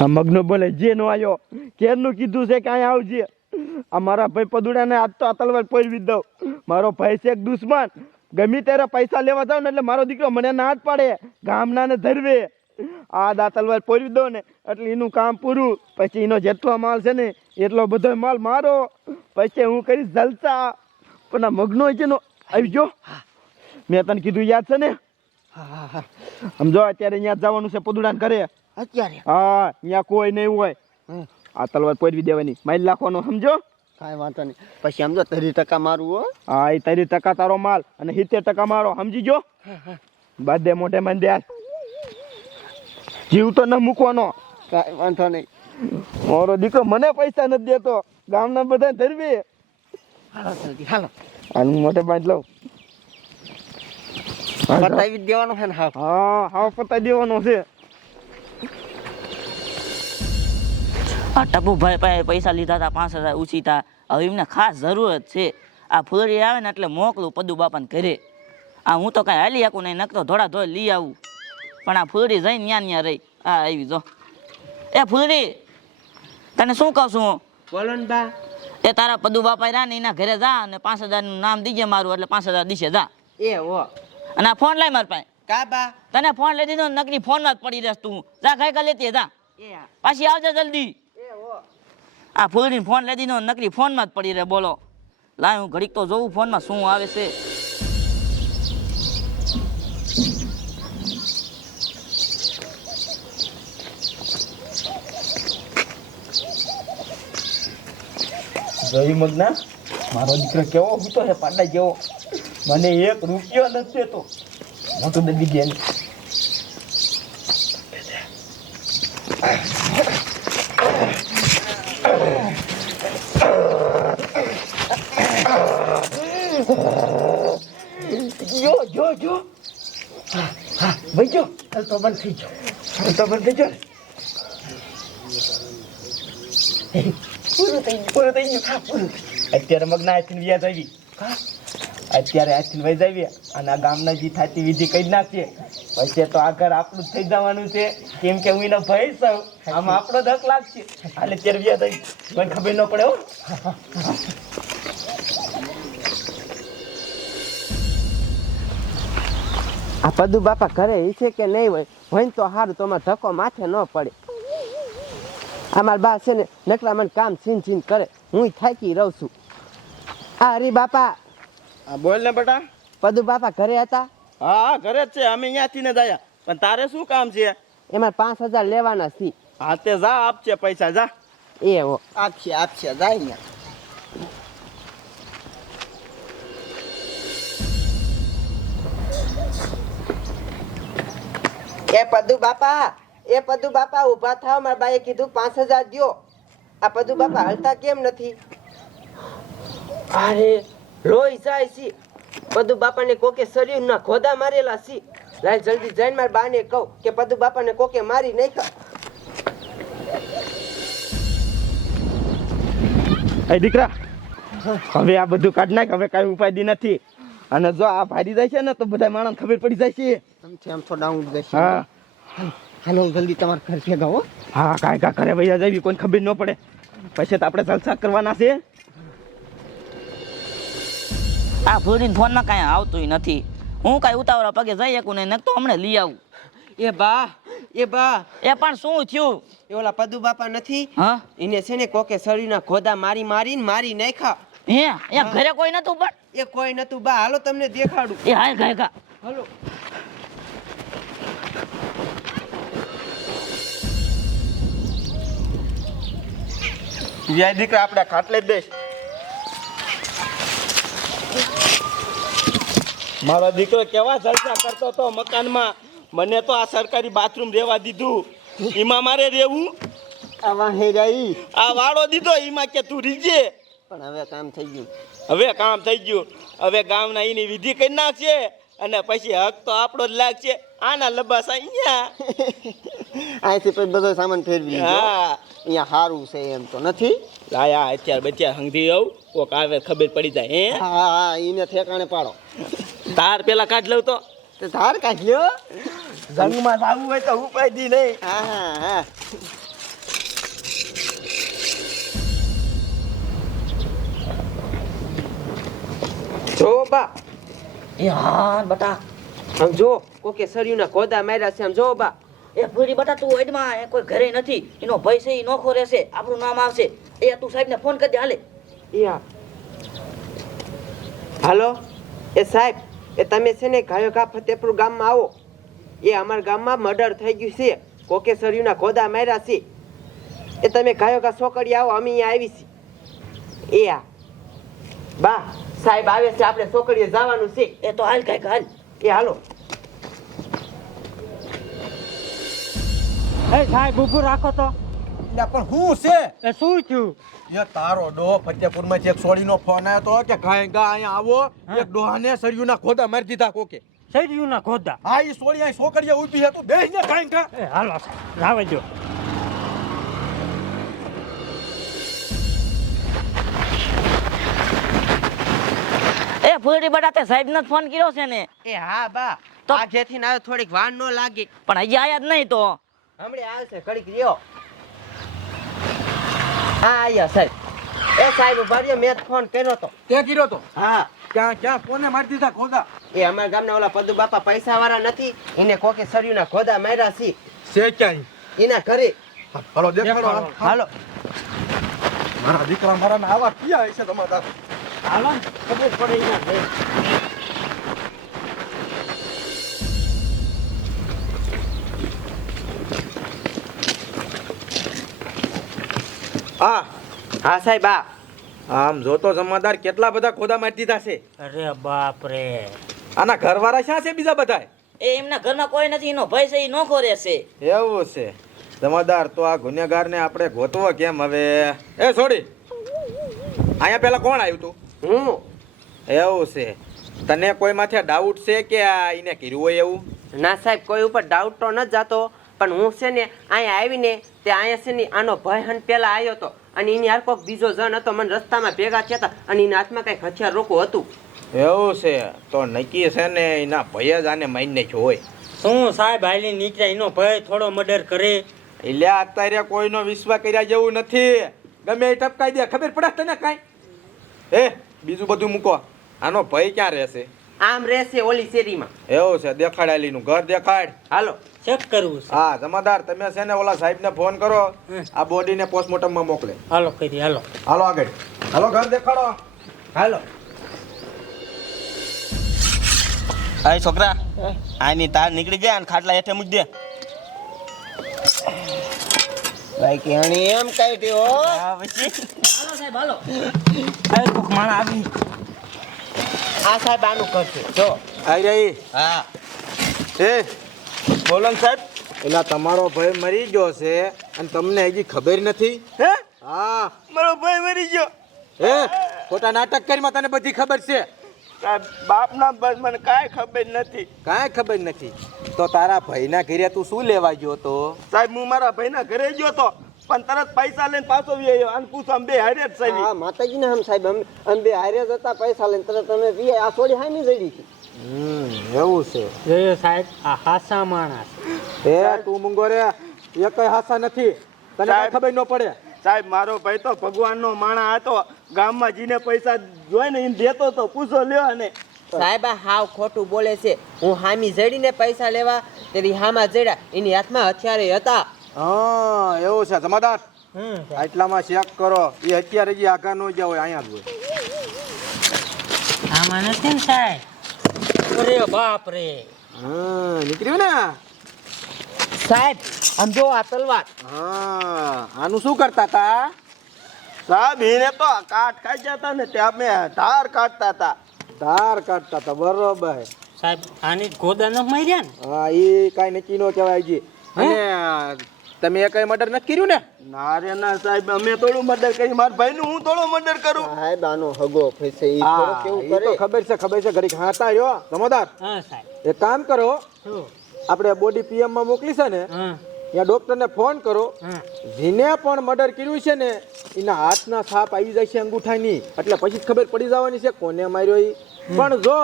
આ મગનો બોલે જે નો આવ્યો કેરનું કીધું છે કે અહીંયા આવજે. આ મારા ભાઈ પદુડાને આજ તો આ તલવાર પહેરવી દઉં. મારો ભાઈ છે એક દુશ્મન. ગમે ત્યારે પૈસા લેવા જાવ ને એટલે મારો દીકરો મને ના જ પાડે. ગામનાને ધરવે. આ દા તલવાર પહેરવી દો ને એટલે એનું કામ પૂરું. પછી એનો જેટલો માલ છે ને એટલો બધો માલ મારો. પછી હું કરીશ જલસા. પણ આ મગનો છે નો આવી ગયો. મેં તને કીધું યાદ છે ને? હા હા હા. સમજો અત્યારે અહીંયા જવાનું છે પદુડાને ઘરે. અત્યારે? હા ત્યાં કોઈ નહીં હોય. આ તલવાર પહેરવી દેવાની. માઇલ લાખવાનો સમજો? કાંઈ વાંધો નહીં. પછી સમજો તરી ટકા મારું હો. હા એ તારી ટકા તારો માલ અને સિત્તેર ટકા મારો સમજી જો બધે મોઢે માં દે. જીવ તો ન મૂકવાનો. કાંઈ વાંધો નહીં. મારો દીકરો મને પૈસા નથી દેતો. ગામના બધા ધરવી. હાલો હાલો. હું મોઢે બાંધ લઉં. પતાવી દેવાનો છે ને હા હા પતાઈ દેવાનો છે. આ ટપુભાઈ પાસે પૈસા લીધા હતા પાંચ હજાર ઉછીતા હવે એમને ખાસ જરૂરત છે. આ ફૂલડી આવે ને એટલે મોકલું પદુ બાપાને ઘરે. આ હું તો કાંઈ હાલી આકું નહીં નકતો ધોળા ધોળ લઈ આવું. પણ આ ફૂલડી જઈને ન્યા ન્યા રહી. આ આવી જો. એ ફૂલડી તને શું કહું છું? બોલો ને બા. એ તારા પદુ બાપા રહ્યા ને એના ઘરે જા અને પાંચ હજારનું નામ દીજે મારું એટલે પાંચ હજાર દીશે જા. એ હો. અને આ ફોન લાય મારી પાસે. કા બા? તને ફોન લઈ દીધો ને નકરી ફોનમાં જ પડી રહેશ તું. જા ખાઈ કા લેતી જા. પાછી આવજે જલ્દી. એ હો. આ ફૂલની ફોન લઈ દીધો નકરી ફોનમાં જ પડી રહે બોલો. લાય હું ઘડીક તો જોઉં ફોનમાં શું આવે છે. જોઈ મગના. મારો દીકરો કેવો હૂતો હે પાડા જેવો. મને એક રૂપિયો નથી દેતો મોટું દબી ગયા જો જો જો હા હા ભાઈ જો તો બંધ થઈ હાલ તો બંધ થઈ ગયો પૂરું થઈ ગયું પૂરું થઈ ગયું હા પૂરું અત્યારે મગના આથીને વ્યાજ આવી અત્યારે આથીને વહી જાવી અને આ ગામના જે થાતી વિધિ કહી નાખીએ. પછી તો આ ઘર આપણું થઈ જવાનું છે. કેમ કે હું એનો ભય છું. આમાં આપણો જ લાગશે. એટલે અત્યારે આવી. મને ખબર ન પડે હો. આ પદુ બાપા ઘરે એ છે કે નહીં હોય? હોય તો સારું તો અમારે ધક્કો માથે ન પડે. અમારા બા છે ને નકરા મને કામ છીન છીન કરે. હું થાકી રહું છું. આ હરી બાપા બોલ ને બેટા. પદુ બાપા ઘરે હતા? હા હા ઘરે જ છે. અમે અહીંયાથી ને જયા પણ તારે શું કામ છે? એમાં પાંચ હજાર લેવાના છે. હા તે જા આપશે પૈસા જા. એ હો. આપશે આપશે જાય અહીંયા. એ પદુ બાપા એ પદુ બાપા ઊભા થાવ. મારા બાએ કીધું પાંચ હજાર દ્યો. આ પદુ બાપા હલતા કેમ નથી? અરે લોહી જાય છે. પદુ બાપાને કોકે શરીર ના ખોદા મારેલા છે. લાય જલ્દી જઈને મારા બાને કહું કે પદુ બાપાને કોકે મારી નાખ્યા. એ દીકરા હવે આ બધું કાઢ નાખ હવે કઈ ઉપાય નથી. અને જો આ ભારી જાય છે ને તો બધા માણસ ખબર પડી જાય છે. આમથી આમ થોડા ડાઉન જશે હા. હાલો જલ્દી તમારા ઘર ભેગા હો. હા કાંઈ કાંઈ ઘરે ભૈયા જાવી કોઈ ખબર ન પડે. પછી તો આપણે જલસા કરવાના છે. આ ફૂલડીને ફોનમાં કાંઈ આવતું નથી. હું કાંઈ ઉતાવળા પગે જઈ શકું નહીં તો હમણાં લઈ આવું. એ બા એ બા. એ પણ શું થયું? એ ઓલા પદુ બાપા નથી? હા? એને છે ને કોકે શરીરના ખોદા મારી મારીને મારી નાખ્યા. હે? એ ઘરે કોઈ નતું પણ? એ કોઈ નતું. બા હાલો તમને દેખાડું. એ હાય ગા હાલો. વ્યાય દીકરા આપણે ખાટલે જ દઈશ. મારો દીકરો કેવા જલસા કરતો હતો મકાનમાં? મને તો આ સરકારી બાથરૂમ રહેવા દીધું. એમાં મારે રહેવું? આવા હેરાઈ આ વાળો દીધો એમાં કે તું રીજે? પણ હવે કામ થઈ ગયું. હવે કામ થઈ ગયું. હવે ગામના એની વિધિ કરી નાખશે અને પછી હક તો આપણો જ લાગશે. આના લબાસ અહીંયા. અહીંથી પછી બધો સામાન ફેરવી લીધો. હા. અહીંયા સારું છે એમ તો નથી. લાયા અત્યારે બચ્યા હંગથી આવું. કોક આવે ખબર પડી જાય હે? હા હા એને ઠેકાણે પાડો. તાર પેલા કાઢ લઉં તો. તાર કાઢ લ્યો. જંગમાં જવું હોય તો ઉપાય દી નહીં જો બા. એ બટા. આમ જો કોકે સરિયુના કોદા માર્યા છે આમ જો બા. એ ભૂરી બટા તું એડમાં એ કોઈ ઘરે નથી. એનો ભય છે એ નોખો રહેશે. આપણું નામ આવશે. એ તું સાહેબને ફોન કરી દે હાલે. યા હાલો? એ સાહેબ એ તમે છે ને ગાયો ઘા ફતેપુર ગામમાં આવો. એ અમારા ગામમાં મર્ડર થઈ ગયું છે. કોકે સળિયુંના કોદા માર્યા છે. એ તમે ગાયો ઘા સોકડી આવો અમે અહીંયા આવી છીએ. એ આ. બા સાહેબ આવે છે આપણે સોકડીએ જવાનું છે. એ તો હાલ કાંઈક હાલ. એ હાલો. એ સાહેબ ઉભું રાખો તો. પણ હું છે? એ શું થયું? એ તારો ડોહ ફતેપુરમાં એક સોડીનો ફોન આવ્યો તો કે ગાય ગા અહીંયા આવો એક ડોહાને સળિયુંના ખોદા મારી દીધા કોકે. સૈર્યું ના ખોદા? હા ઈ સોળી અહીં છોકરીએ ઊભી છે તું બેસ ને ગાય ગા. એ હાલો લાવે જો એ ફૂરી બટા તે સાહેબ નો ફોન કર્યો છે ને. એ હા બા. તો- જેથી ના થોડીક વાર ન લાગી. પણ હજી આયા જ નહીં તો. હમણે આવશે કડીક રહ્યો. હા આયા સાહેબ. એ સાહેબ ઊભા મેં ફોન કર્યો તો. તે કર્યો તો? હા. ક્યાં ક્યાં કોને મારી દીધા ખોદા. એ અમારા ગામના ઓલા પદુ બાપા પૈસા વાળા નથી. એને કોકે સરિયુના ખોદા માર્યા છે. છે ક્યાં એના ઘરે. હાલો દેખાડો. હાલો. મારા દીકરા મારા આવા ક્યાં હશે તમારા હાલો ખબર પડે એના હા હા સાહેબ હા. આમ જોતો જમાદાર કેટલા બધા ખોદા મારી દીધા છે. અરે બાપ રે આના ઘરવાળા ક્યાં છે બીજા બધા એ એમના ઘરમાં કોઈ નથી એનો ભય છે એ નોખો રહેશે એવું છે. જમાદાર તો આ ગુનેગારને આપણે ગોતવો કેમ હવે? એ છોડી. અહીંયા પેલા કોણ આવ્યું તું? હું. એવું છે. તને કોઈ માથે ડાઉટ છે કે આ એને કર્યું હોય એવું? ના સાહેબ કોઈ ઉપર ડાઉટ તો ન જાતો. પણ હું છે ને અહીંયા આવીને તે અહીંયા છે ને આનો ભય હન પહેલાં આવ્યો હતો અને એની હાર કોઈક બીજો જણ હતો મને રસ્તામાં ભેગા થયા હતા અને એના હાથમાં કંઈક હથિયાર રોકો હતું. એવું છે. તો નક્કી છે ને એના ભય જ આને મારી જ હોય. શું સાહેબ હાલી નીકળ્યા? એનો ભય થોડો મર્ડર કરે. એટલે અત્યારે કોઈનો વિશ્વાસ કર્યા જેવું નથી. ગમે એ ટપકાઈ દે ખબર પડે તને કાંઈ? એ બીજું બધું મૂકો. આનો ભય ક્યાં રહેશે? આમ રહેશે ઓલી શેરીમાં. એવું છે દેખાડાયેલીનું ઘર દેખાડ. હાલો. ચેક કરવું છે. હા જમાદાર તમે છે ને ઓલા સાહેબને ફોન કરો. આ બોડીને પોસ્ટમોર્ટમમાં મોકલે. હાલો કરી હાલો. હાલો આગળ. હાલો ઘર દેખાડો. હાલો. અરે છોકરા આની તાર નીકળી જાય અને ખાટલા હેઠે મૂકી દે. ભાઈ કેણી એમ કાઢી હા? પછી? હાલો સાહેબ હાલો. કોક માણસ આવી. આ સાહેબ આનું કરશે જો. આઈ રહી. હા. એ બોલો ને સાહેબ. એટલે તમારો ભાઈ મરી ગયો છે અને તમને હજી ખબર નથી? હે? હા. મારો ભાઈ મરી ગયો. હે? ખોટા નાટક કરીમાં તને બધી ખબર છે? સાહેબ બાપના બસ મને કાંઈ ખબર નથી. કાંઈ ખબર નથી. તો તારા ભાઈના ઘરે તું શું લેવા ગયો તો? સાહેબ હું મારા ભાઈના ઘરે ગયો તો પણ તરત પૈસા લઈને પાછો વી આવ્યો અને પૂછો અંબે બે હારે જ સાહેબ હા માતાજીને હમ સાહેબ અમે અમે બે હારે જ હતા પૈસા લઈને તરત તમે પીએ આ સોડી હાની જડી છે હમ એવું છે. જોયો સાહેબ આ હાસા માણસ. એ તું મુંગો રે. એ કઈ હાસા નથી. તને કાંઈ ખબર ન પડે? સાહેબ મારો ભાઈ તો ભગવાનનો માણા હતો. ગામમાં જીને પૈસા જોઈને એને દેતો તો પૂછો લ્યો અને સાહેબ આ હાવ ખોટું બોલે છે. હું હામી જડીને પૈસા લેવા તેરી હામાં જડ્યા. એની હાથમાં હથિયારે હતા. હા એવું છે. જમાદાર હમ આટલામાં ચેક કરો. એ અત્યારે જે આગળ ન ગયા હોય અહીંયા જ હોય. આમાં નથી ને સાહેબ? અરે બાપ રે હા નીકળ્યું ને? સાહેબ આમ જો આ તલવાર. હા આનું શું કરતા હતા? સાહેબ એને તો કાટ ખાઈ જતા ને ત્યાં મેં ધાર કાઢતા હતા. ધાર કાઢતા હતા બરોબર. સાહેબ આની ગોદા ન માર્યા ને? હા એ કાંઈ નક્કી ન કહેવાય જી અને તમે એ કઈ મર્ડર નથી કર્યું ને? ના રે ના સાહેબ અમે થોડું મર્ડર કરી ભાઈ નું હું થોડું મર્ડર કરું? સાહેબ આનો હગો ફેસે ઈ થોડો કેવું કરે? ખબર છે ખબર છે ઘડીક હાતા રહ્યો જમાદાર હા સાહેબ. એક કામ કરો આપણે બોડી પીએમમાં મોકલી છે ને ત્યાં ત્યાં ડોક્ટરને ફોન કરો જેને પણ મર્ડર કર્યું છે ને એના હાથના છાપ આવી જાય છે અંગૂઠાની. એટલે પછી જ ખબર પડી જવાની છે કોને માર્યો એ પણ જો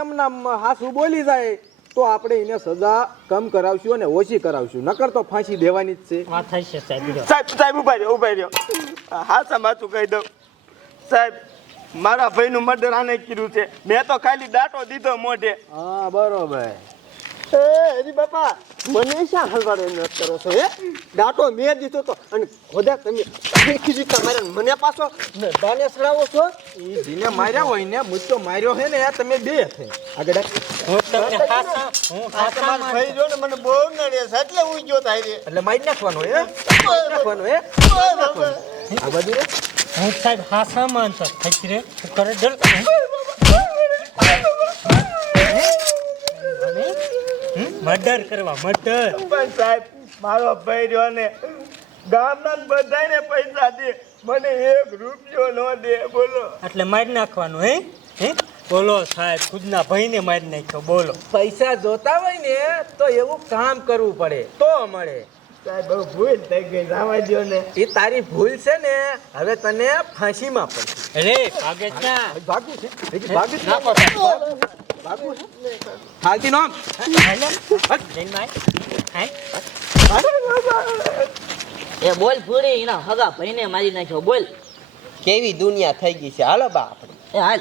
એમના હાસુ બોલી જાય તો આપણે એને સજા કમ કરાવશું અને ઓછી કરાવશું. નકર તો ફાંસી દેવાની જ છે. વાત છે સાહેબ સાહેબ સાહેબ ઊભા રહ્યો ઊભા રહ્યો. હા સા માથું કહી દઉં. સાહેબ મારા ભાઈનું મર્ડર આને કર્યું છે. મેં તો ખાલી દાટો દીધો મોઢે. હા બરોબર. એ હરી બાપા મને શા હલવાડે ન કરો છો હે? દાંતો મેં દીધો તો અને ખોદા તમે મને પાછો દાને સડાવો છો? ઈ જેને માર્યા હોય ને મુજ તો માર્યો હે ને તમે બે થઈ આગળ હું તમને હું ભાઈ જો ને મને બહુ નડે છે એટલે હું ગયો તારી. એટલે મારી નાખવાનો હે? મારી નાખવાનો હે? આ બાજુ હું સાહેબ હાસા માનતો થઈ રે. કરે ડર મર્ડર કરવા મર્ડર. પણ સાહેબ મારો ભાઈ રહ્યો ને ગામના બધાને પૈસા દે મને એક રૂપિયો ન દે બોલો. એટલે મારી નાખવાનું હે? હે? બોલો સાહેબ ખુદના ભાઈને મારી નાખ્યો બોલો. પૈસા જોતા હોય ને તો એવું કામ કરવું પડે તો મળે. સાહેબ બહુ ભૂલ થઈ ગઈ જવા ને. એ તારી ભૂલ છે ને હવે તને ફાંસીમાં પડશે. અરે ભાગે ના છે છે? હાલતી. હે? એ બોલ પૂરી એના હગા ભાઈને મારી નાખ્યો બોલ કેવી દુનિયા થઈ ગઈ છે હાલો બા આપણે એ હાલ